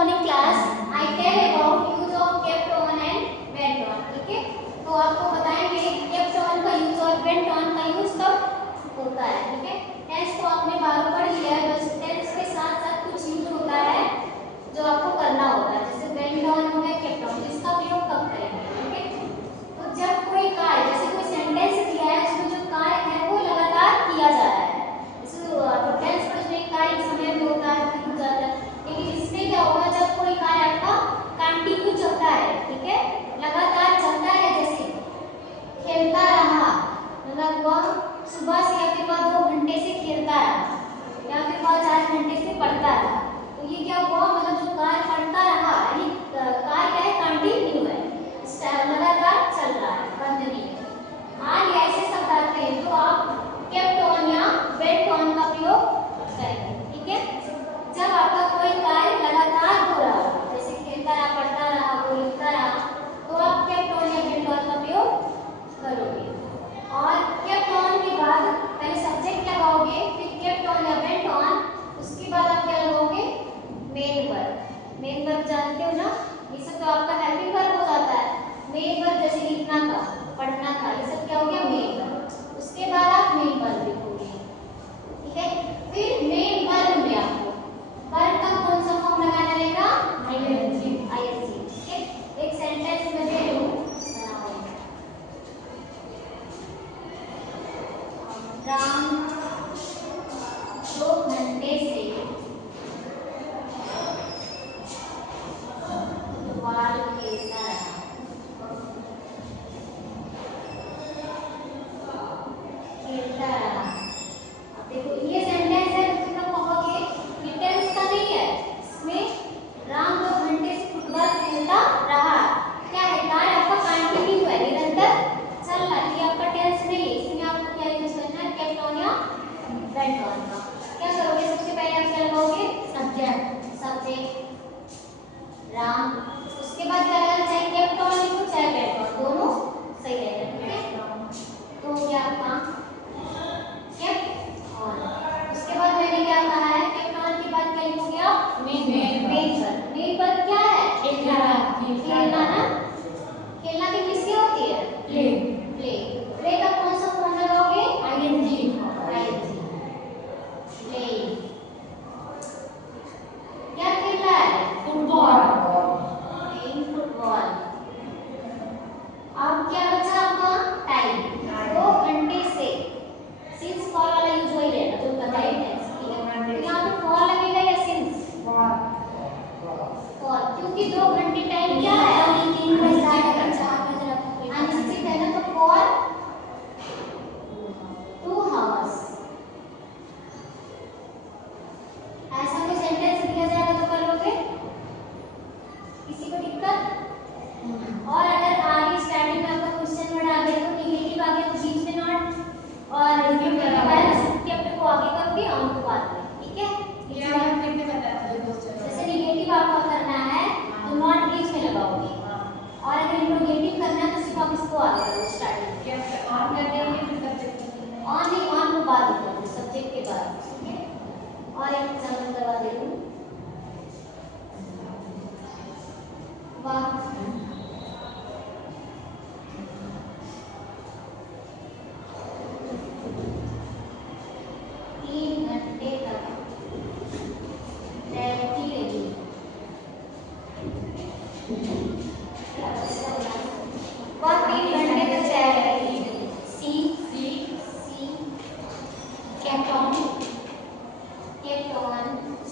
Morning class I tell about use of kept on and went on. ठीक है, तो आपको बताएंगे केप्ट ऑन का यूज और वेंट ऑन का यूज कब होता है। ठीक है, टेंस तो आपने बार पढ़ लिया है, बस टेंस के साथ साथ कुछ यूज होता है जो आपको करना होता है, जैसे वेंट ऑन हो गया, केप्ट ऑन, जिसका प्रयोग कब करेंगे। ठीक है, तो जब कोई कार्य, जैसे कोई सेंटेंस दिया है उसमें जो कार्य है वो लगातार किया जा रहा है, तो टेंस में उसमें कार्य समय में होता है फिर हो जाता है, लेकिन इसमें क्या होगा जब कोई कार्य आपका कंटिन्यू चलता है, ठीक है, लगातार चलता है, जैसे खेलता रहा, मतलब वह सुबह से या फिर वह 2 घंटे से खेलता रहा या फिर वह 4 घंटे से पढ़ता रहा, तो ये क्या हुआ, मतलब जो कार्य पढ़ता रहा यानी कार्य क्या है, कंटिन्यू है, लगातार चल रहा है, बंद नहीं है। आज ऐसे शब्द आते हैं तो आप केप्ट ऑन या वेंट ऑन का प्रयोग करेंगे। ठीक है, जब आपका कोई कार्य लगातार हो रहा हो, जैसे खेलता रहा, पढ़ता रहा, वो लिखता रहा, तो आप केप्ट ऑन या वेंट ऑन का प्रयोग करोगे। और केप्ट ऑन के बाद पहले सब्जेक्ट लगाओगे, फिर केप्ट ऑन या वेंट ऑन, उसके बाद आप क्या लगाओगे, मेन वर्ब। मेन वर्ब जानते हो ना, ये सब तो आपका हेल्पिंग वर्ब हो जाता है। मेन वर्ब जैसे लिखना का, पढ़ना का, ये सब क्या हो गया, मेन वर्ब। उसके बाद आप मेन वर्ब लिखोगे। ठीक है, फिर मेन वर्ब में आपको वर्ब का कौन सा फॉर्म लगाना रहेगा, आईएनजी। आईएनजी। ठीक है, एक सेंटेंस में दे दूं, राम 2 घंटे से फुटबॉल खेलता रहा। अब देखो ये सेंटेंस है, मतलब कहोगे ये टेंस का नहीं है, इसमें राम 2 घंटे से फुटबॉल खेलता रहा, क्या है, कार्य आपका कंटिन्यू है, निरंतर चल रहा है, ये आपका टेंस नहीं है, इसमें आपको क्या यूज करना है, केप्ट ऑन या वेंट ऑन का। क्या करोगे, सबसे पहले आप क्या लगाओगे, सब्जेक्ट। सब्जेक्ट राम, उसके बाद क्या लगाना, चाहे केप्ट ऑन लिखो चाहे वेंट ऑन, दोनों सही रहेगा। ठीक है, तो क्या आपका केप्ट ऑन, उसके बाद मैंने क्या कहा है, केप्ट ऑन के बाद क्या लिखोगे आप, मेन वर्ब। मेन वर्ब क्या है, खेलना ना, खेलना की किसकी होती है, प्ले। प्ले का कौन सा फॉर्म लगाओगे, आईएनजी। ING, play. क्या खेल रहा है, फुटबॉल, प्लेइंग फुटबॉल। अब क्या बचा आपका, टाइम, 2 घंटे से, सिंस फॉर वाला यूज वही रहेगा जो बताइए टेंस। ठीक है, तो यहाँ पे फॉर लगेगा या सिंस, फॉर, क्योंकि 2 घंटे टाइम क्या है, अभी 3 बजे है, 4 बजे अनिश्चित है ना, तो फॉर 2 आवर्स। ऐसा कोई सेंटेंस दिया जाएगा तो कर लोगे, किसी को दिक्कत। और अगर आगे स्टार्टिंग में आपका क्वेश्चन वर्ड आ गया तो नेगेटिव आ गया तो बीच में नॉट, और केप्ट को आगे करोगे ऑन को बाद में। ठीक है, जैसे नेगेटिव आपका करना है तो नॉट बीच में लगाओगे, और अगर इंट्रोगेटिव करना है तो सिर्फ आप इसको आगे करो, स्टार्टिंग ऑन कर देंगे, फिर सब्जेक्ट ऑन नहीं, ऑन को बाद में करोगे, सब्जेक्ट के बाद। ठीक है, और एक एग्जांपल करवा दे दूं, वाह 3 घंटे तक तैरती रही। वह 3 घंटे तक तैर रही। She kept on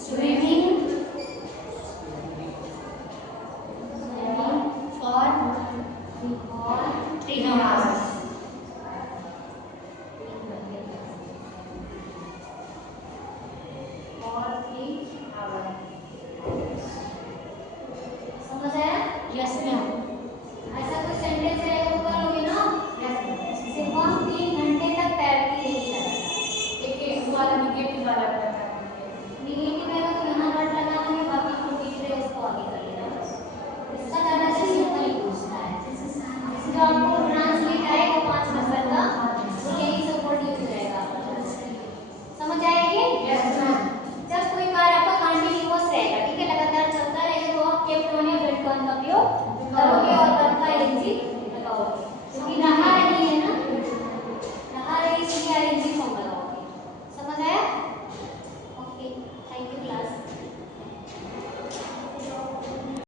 swimming for 3 hours. समझ आया? Yes ma'am. ऐसा कोई सेंटेंस रहेगा तो करोगे ना, जैसे वह 3 घंटे तक तैरती रही लगातार। देखिए वाला नेगेटिव वाला नेगेटिव रहेगा तो क्योंकि